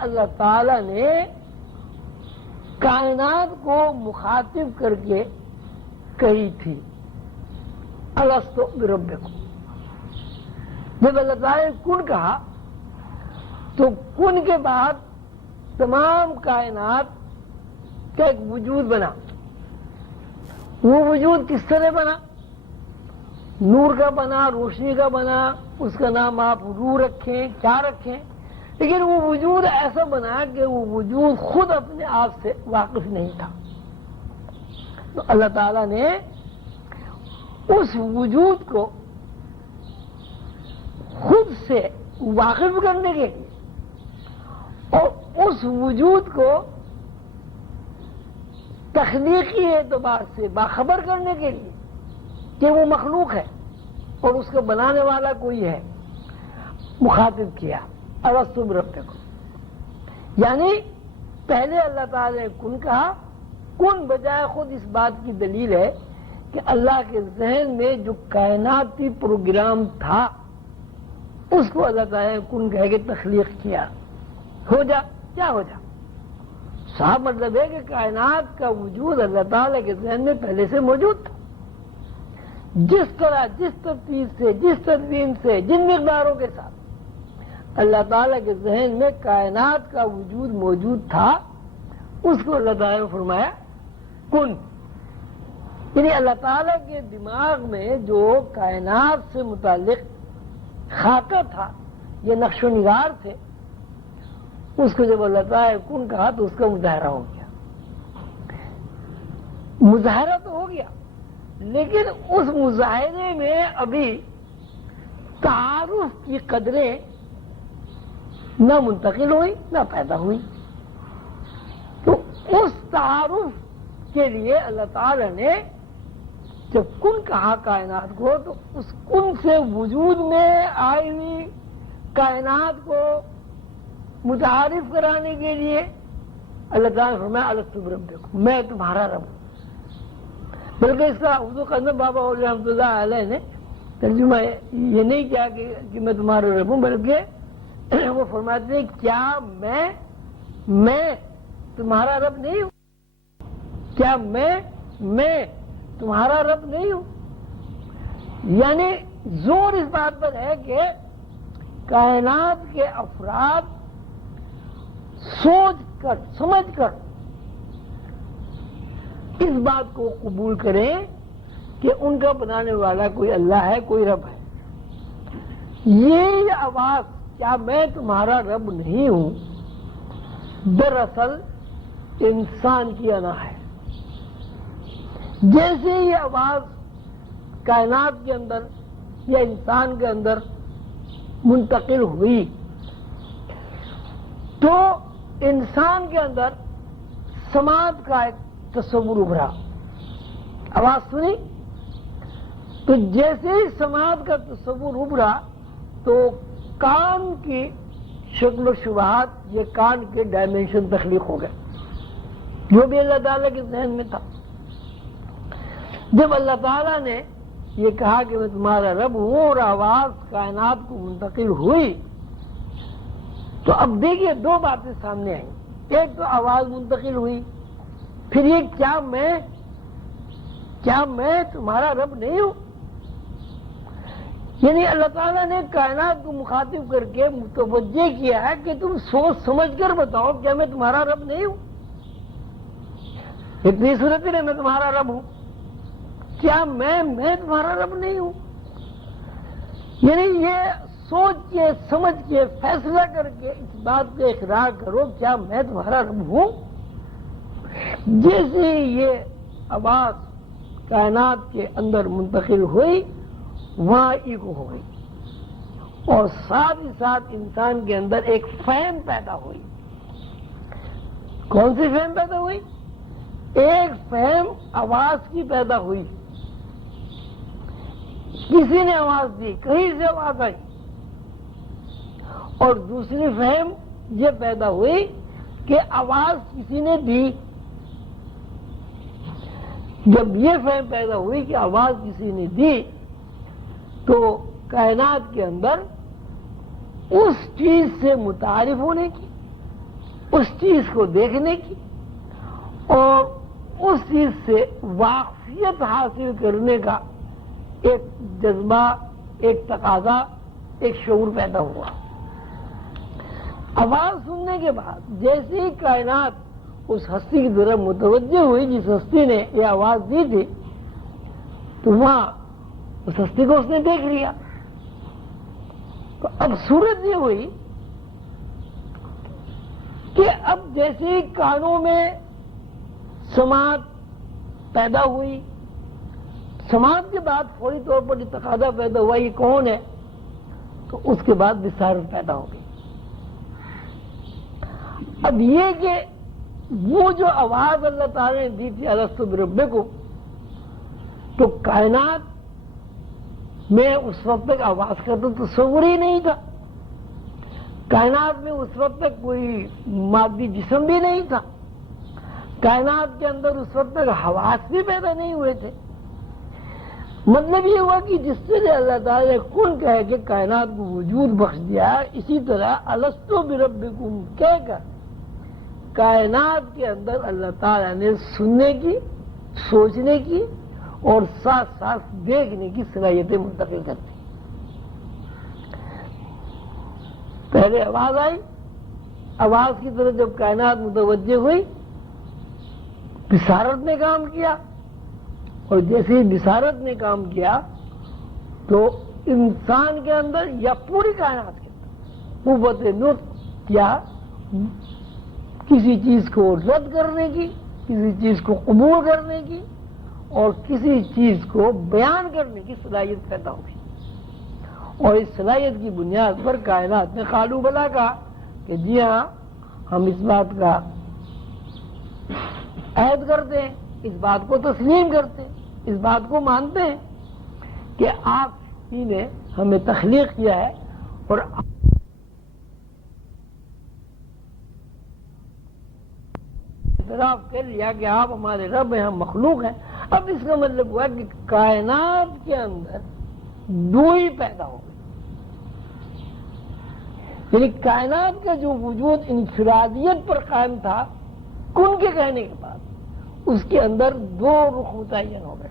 اللہ تعالی نے کائنات کو مخاطب کر کے کہی تھی الستو بربکم۔ جب اللہ تعالی نے کن کہا تو کن کے بعد تمام کائنات کا ایک وجود بنا۔ وہ وجود کس طرح بنا؟ نور کا بنا، روشنی کا بنا، اس کا نام آپ روح رکھیں کیا رکھیں، لیکن وہ وجود ایسا بنا کہ وہ وجود خود اپنے آپ سے واقف نہیں تھا۔ تو اللہ تعالیٰ نے اس وجود کو خود سے واقف کرنے کے لیے اور اس وجود کو تخلیقی اعتبار سے باخبر کرنے کے لیے کہ وہ مخلوق ہے اور اس کو بنانے والا کوئی ہے، مخاطب کیا الستو بربکم۔ یعنی پہلے اللہ تعالی نے کن کہا، کن بجائے خود اس بات کی دلیل ہے کہ اللہ کے ذہن میں جو کائناتی پروگرام تھا اس کو اللہ تعالی نے کن کہہ کے تخلیق کیا، ہو جا کیا ہو جا۔ صاحب مطلب ہے کہ کائنات کا وجود اللہ تعالی کے ذہن میں پہلے سے موجود تھا، جس طرح جس ترتیب سے جس تدوین سے جن مقداروں کے ساتھ اللہ تعالی کے ذہن میں کائنات کا وجود موجود تھا اس کو اللہ تعالی نے فرمایا کن۔ یعنی اللہ تعالی کے دماغ میں جو کائنات سے متعلق خاکہ تھا، یہ نقش و نگار تھے، اس کو جب اللہ تعالی نے کن کہا تو اس کا مظاہرہ ہو گیا۔ مظاہرہ تو ہو گیا لیکن اس مظاہرے میں ابھی تعارف کی قدریں نہ منتقل ہوئی نہ پیدا ہوئی۔ تو اس تعارف کے لیے اللہ تعالی نے جب کن کہا کائنات کو تو اس کن سے وجود میں آئی ہوئی کائنات کو متعارف کرانے کے لیے اللہ تعالیٰ نے فرمایا الستو بربکم، میں تمہارا رب ہوں۔ بلکہ اس کا اردو قدم بابا علیہ رحمۃ اللہ علیہ نے ترجمہ یہ نہیں کیا کہ میں تمہارا رب ہوں، بلکہ وہ فرماتے ہیں کیا میں تمہارا رب نہیں ہوں؟ کیا میں تمہارا رب نہیں ہوں؟ یعنی زور اس بات پر ہے کہ کائنات کے افراد سوچ کر سمجھ کر اس بات کو قبول کریں کہ ان کا بنانے والا کوئی اللہ ہے، کوئی رب ہے۔ یہ آواز کیا میں تمہارا رب نہیں ہوں دراصل انسان کی انا ہے۔ جیسے یہ آواز کائنات کے اندر یا انسان کے اندر منتقل ہوئی تو انسان کے اندر سماعت کا ایک تصور ابھرا، آواز سنی تو جیسے ہی سماعت کا تصور ابھرا تو کان کی شکل و شبہات، یہ کان کے ڈائمینشن تخلیق ہو گئے جو بھی اللہ تعالیٰ کے ذہن میں تھا۔ جب اللہ تعالیٰ نے یہ کہا کہ میں تمہارا رب ہوں اور آواز کائنات کو منتقل ہوئی تو اب دیکھیے دو باتیں سامنے آئیں۔ ایک تو آواز منتقل ہوئی، پھر یہ کیا میں تمہارا رب نہیں ہوں؟ یعنی اللہ تعالیٰ نے کائنات کو مخاطب کر کے متوجہ کیا ہے کہ تم سوچ سمجھ کر بتاؤ کیا میں تمہارا رب نہیں ہوں؟ اتنی صورت ہے میں تمہارا رب ہوں، کیا میں تمہارا رب نہیں ہوں؟ یعنی یہ سوچ کے سمجھ کے فیصلہ کر کے اس بات کا اقرار کرو کیا میں تمہارا رب ہوں۔ جیسے یہ آواز کائنات کے اندر منتقل ہوئی وہاں ایگو ہو گئی اور ساتھ ہی ساتھ انسان کے اندر ایک فہم پیدا ہوئی۔ کون سی فہم پیدا ہوئی؟ ایک فہم آواز کی پیدا ہوئی، کسی نے آواز دی، کہیں سے آواز آئی، اور دوسری فہم یہ پیدا ہوئی کہ آواز کسی نے دی۔ جب یہ فہم پیدا ہوئی کہ آواز کسی نے دی تو کائنات کے اندر اس چیز سے متعارف ہونے کی اس چیز کو دیکھنے کی اور اس چیز سے واقفیت حاصل کرنے کا ایک جذبہ، ایک تقاضا، ایک شعور پیدا ہوا۔ آواز سننے کے بعد جیسے ہی کائنات اس ہستی کی طرف متوجہ ہوئی جس ہستی نے یہ آواز دی تھی، تو وہاں اس ہستی کو اس نے دیکھ لیا۔ تو اب صورت یہ ہوئی کہ اب جیسے ہی کانوں میں سماعت پیدا ہوئی، سماعت کے بعد فوری طور پر جو تقاضا پیدا ہوا یہ کون ہے، تو اس کے بعد بصارت پیدا ہو گئی۔ اب یہ کہ وہ جو آواز اللہ تعالی نے دی تھی الستو بربکم، تو کائنات میں اس وقت تک آواز کا تو تصور ہی نہیں تھا، کائنات میں اس وقت تک کوئی مادی جسم بھی نہیں تھا، کائنات کے اندر اس وقت تک حواس بھی پیدا نہیں ہوئے تھے۔ مطلب یہ ہوا کہ جس سے اللہ تعالی نے کن کہہ کے کائنات کو وجود بخش دیا، اسی طرح الستو بربکم کہہ کر کائنات کے اندر اللہ تعالی نے سننے کی، سوچنے کی اور ساتھ ساتھ دیکھنے کی صلاحیتیں منتقل کر دی۔ پہلے آواز آئی، آواز کی طرف جب کائنات متوجہ ہوئی، بصارت نے کام کیا، اور جیسے ہی بصارت نے کام کیا تو انسان کے اندر یا پوری کائنات کے اندر قوت نطق یا کسی چیز کو رد کرنے کی، کسی چیز کو قبول کرنے کی اور کسی چیز کو بیان کرنے کی صلاحیت پیدا ہوئی، اور اس صلاحیت کی بنیاد پر کائنات نے قالوا بلا کہا کہ جی ہاں ہم اس بات کا عہد کرتے ہیں، اس بات کو تسلیم کرتے ہیں، اس بات کو مانتے ہیں کہ آپ ہی نے ہمیں تخلیق کیا ہے اور اعتراف کر لیا کہ آپ ہمارے رب ہیں، ہم مخلوق ہیں۔ اب اس کا مطلب ہوا کہ کائنات کے اندر دوئی پیدا ہو گئی، یعنی کائنات کا جو وجود انفرادیت پر قائم تھا کن کے کہنے کے بعد، اس کے اندر دو رخ متعین ہو گئے۔